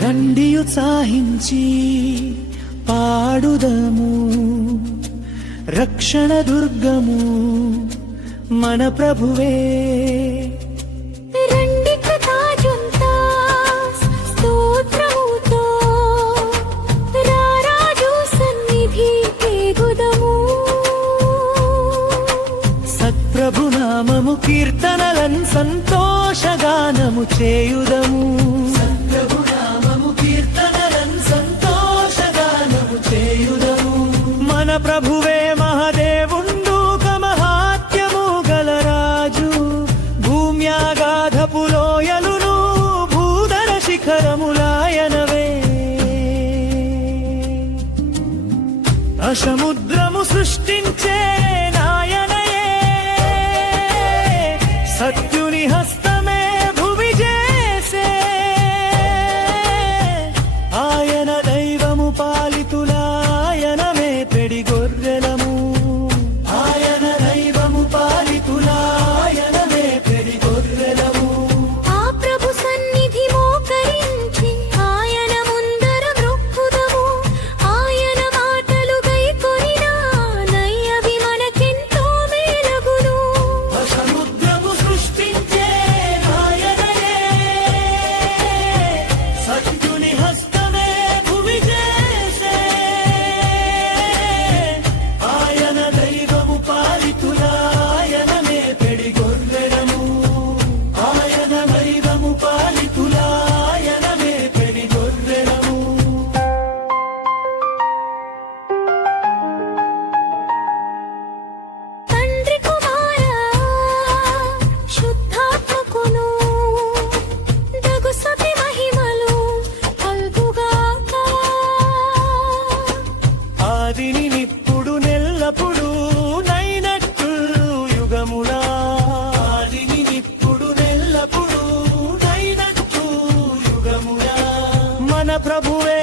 రండి ఉత్సాహించి పాడుదము, రక్షణ దుర్గము మన ప్రభువే. రండి కృతజ్ఞతా స్తోత్రముతో రారాజు సన్నిధి కేగుదము. సత్ప్రభు నామము కీర్తనలను సంతోషగానము చేయుదము. మన ప్రభువే మహాదేవుండు కమహాత్యము గలరాజు. భూమ్యాగాధపు లోయలును భూధర శిఖరములాయనవే. సముద్రము సృష్టించే నాయనయే, సత్యుని హస్తమే భువి చేసే. ఆయన దైవము పాలితులాయనమే పెడి గొర్రెలము. ఆయన దైవము పాలితులాయనమే పెడి గొర్రెలము. ఆ ప్రభు సన్నిధి మోకరించి ఆయన ముందర మృక్కుదము. ఆయన మాటలు గైకొనినా నయ్యవి మనకెంతో మేలగును. సముద్రము సృష్టించే నాయనయే, సత్యుని హస్తమే భువి చేసే. ఆయన దైవము పాలితులాయనమే పెడి గొర్రెలము. ఆయన దైవము పాలితులాయనమే పెడి గొర్రెలము. తండ్రి కుమార శుద్ధాత్మకును దగు స్తుతి మహిమలు కల్గుగాక. ఆదిని నిప్పుడు నెల్లప్పుడు నైనట్టు యుగములా. ఆదిని నిప్పుడు నెల్లప్పుడు నైనట్టు యుగములా. మన ప్రభువే